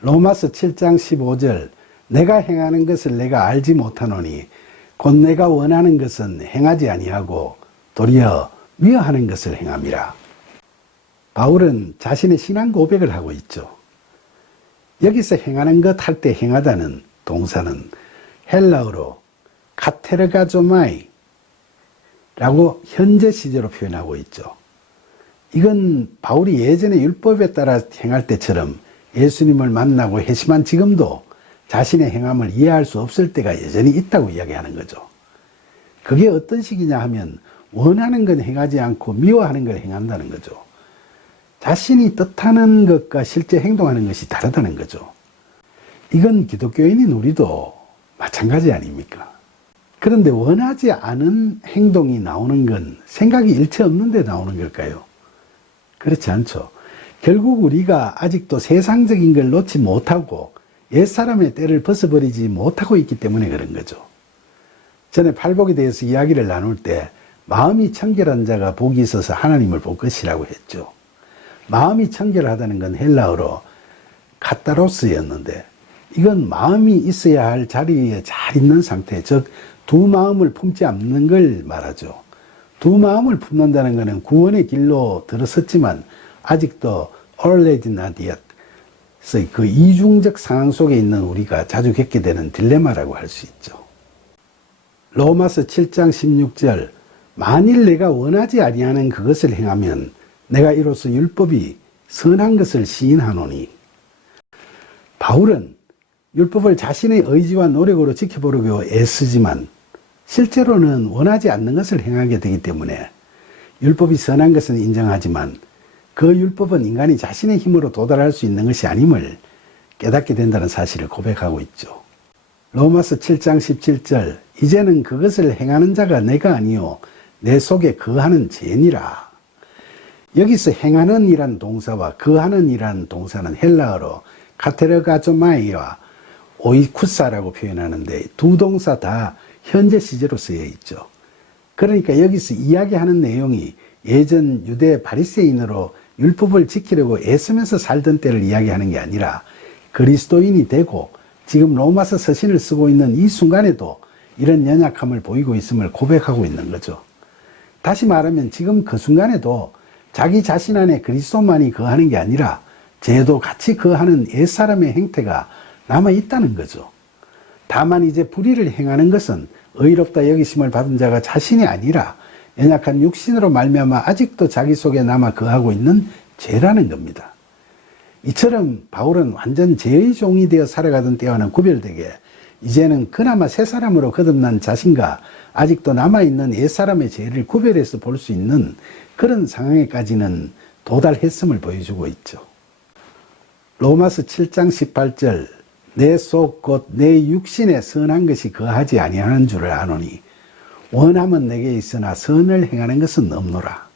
로마서 7장 15절 내가 행하는 것을 내가 알지 못하노니 곧 내가 원하는 것은 행하지 아니하고 도리어 미워하는 것을 행함이라. 바울은 자신의 신앙 고백을 하고 있죠. 여기서 행하는 것 할 때 행하다는 동사는 헬라어로 카테르가조마이 라고 현재 시제로 표현하고 있죠. 이건 바울이 예전에 율법에 따라 행할 때처럼 예수님을 만나고 회심한 지금도 자신의 행함을 이해할 수 없을 때가 여전히 있다고 이야기하는 거죠. 그게 어떤 식이냐 하면 원하는 건 행하지 않고 미워하는 걸 행한다는 거죠. 자신이 뜻하는 것과 실제 행동하는 것이 다르다는 거죠. 이건 기독교인인 우리도 마찬가지 아닙니까? 그런데 원하지 않은 행동이 나오는 건 생각이 일체 없는데 나오는 걸까요? 그렇지 않죠. 결국 우리가 아직도 세상적인 걸 놓지 못하고 옛사람의 때를 벗어버리지 못하고 있기 때문에 그런 거죠. 전에 팔복에 대해서 이야기를 나눌 때 마음이 청결한 자가 복이 있어서 하나님을 볼 것이라고 했죠. 마음이 청결하다는 건 헬라어로 카타로스였는데 이건 마음이 있어야 할 자리에 잘 있는 상태, 즉 두 마음을 품지 않는 걸 말하죠. 두 마음을 품는다는 것은 구원의 길로 들어섰지만 아직도 already not yet, 그 이중적 상황 속에 있는 우리가 자주 겪게 되는 딜레마라고 할 수 있죠. 로마서 7장 16절 만일 내가 원하지 아니하는 그것을 행하면 내가 이로써 율법이 선한 것을 시인하노니. 바울은 율법을 자신의 의지와 노력으로 지켜보려고 애쓰지만 실제로는 원하지 않는 것을 행하게 되기 때문에 율법이 선한 것은 인정하지만 그 율법은 인간이 자신의 힘으로 도달할 수 있는 것이 아님을 깨닫게 된다는 사실을 고백하고 있죠. 로마서 7장 17절 이제는 그것을 행하는 자가 내가 아니요 내 속에 거하는 죄니라. 여기서 행하는 이란 동사와 거하는 이란 동사는 헬라어로 카테르가조마이와 오이쿠사라고 표현하는데 두 동사 다 현재 시제로 쓰여 있죠. 그러니까 여기서 이야기하는 내용이 예전 유대 바리새인으로 율법을 지키려고 애쓰면서 살던 때를 이야기하는 게 아니라 그리스도인이 되고 지금 로마서 서신을 쓰고 있는 이 순간에도 이런 연약함을 보이고 있음을 고백하고 있는 거죠. 다시 말하면 지금 그 순간에도 자기 자신 안에 그리스도만이 거하는 게 아니라 죄도 같이 거하는 옛사람의 행태가 남아있다는 거죠. 다만 이제 불의를 행하는 것은 의롭다 여기심을 받은 자가 자신이 아니라 연약한 육신으로 말미암아 아직도 자기 속에 남아 거하고 있는 죄라는 겁니다. 이처럼 바울은 완전 죄의 종이 되어 살아가던 때와는 구별되게 이제는 그나마 새 사람으로 거듭난 자신과 아직도 남아있는 옛사람의 죄를 구별해서 볼 수 있는 그런 상황에까지는 도달했음을 보여주고 있죠. 로마서 7장 18절 내 속 곧 내 육신에 선한 것이 거하지 아니하는 줄을 아노니 원함은 내게 있으나 선을 행하는 것은 없노라.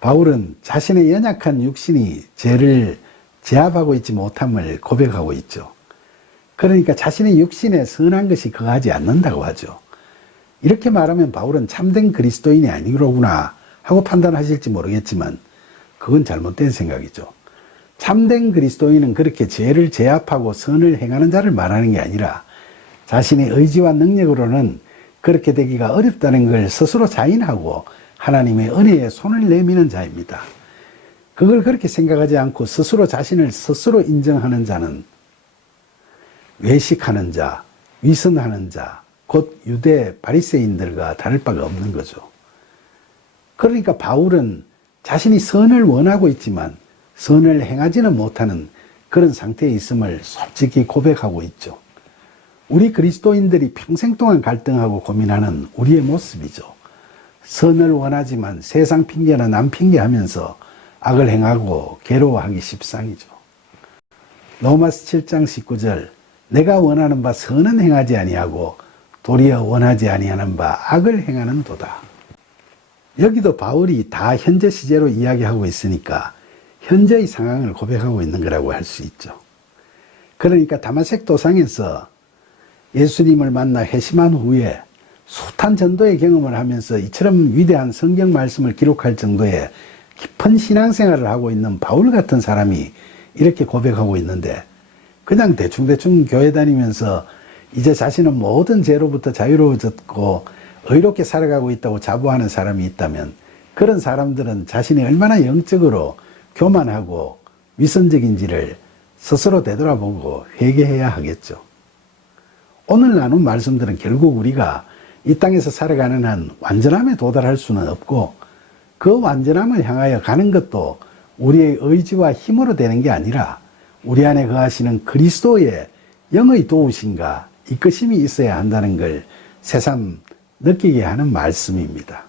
바울은 자신의 연약한 육신이 죄를 제압하고 있지 못함을 고백하고 있죠. 그러니까 자신의 육신에 선한 것이 거하지 않는다고 하죠. 이렇게 말하면 바울은 참된 그리스도인이 아니로구나 하고 판단하실지 모르겠지만 그건 잘못된 생각이죠. 참된 그리스도인은 그렇게 죄를 제압하고 선을 행하는 자를 말하는 게 아니라 자신의 의지와 능력으로는 그렇게 되기가 어렵다는 걸 스스로 자인하고 하나님의 은혜에 손을 내미는 자입니다. 그걸 그렇게 생각하지 않고 스스로 자신을 스스로 인정하는 자는 외식하는 자, 위선하는 자, 곧 유대 바리새인들과 다를 바가 없는 거죠. 그러니까 바울은 자신이 선을 원하고 있지만 선을 행하지는 못하는 그런 상태에 있음을 솔직히 고백하고 있죠. 우리 그리스도인들이 평생 동안 갈등하고 고민하는 우리의 모습이죠. 선을 원하지만 세상 핑계나 남 핑계하면서 악을 행하고 괴로워하기 십상이죠. 로마서 7장 19절 내가 원하는 바 선은 행하지 아니하고 도리어 원하지 아니하는 바 악을 행하는 도다. 여기도 바울이 다 현재 시제로 이야기하고 있으니까 현재의 상황을 고백하고 있는 거라고 할 수 있죠. 그러니까 다마색 도상에서 예수님을 만나 회심한 후에 숱한 전도의 경험을 하면서 이처럼 위대한 성경 말씀을 기록할 정도의 깊은 신앙생활을 하고 있는 바울 같은 사람이 이렇게 고백하고 있는데 그냥 대충대충 교회 다니면서 이제 자신은 모든 죄로부터 자유로워졌고 의롭게 살아가고 있다고 자부하는 사람이 있다면 그런 사람들은 자신이 얼마나 영적으로 교만하고 위선적인지를 스스로 되돌아보고 회개해야 하겠죠. 오늘 나눈 말씀들은 결국 우리가 이 땅에서 살아가는 한 완전함에 도달할 수는 없고 그 완전함을 향하여 가는 것도 우리의 의지와 힘으로 되는 게 아니라 우리 안에 거하시는 그리스도의 영의 도우심과 이끄심이 있어야 한다는 걸 새삼 느끼게 하는 말씀입니다.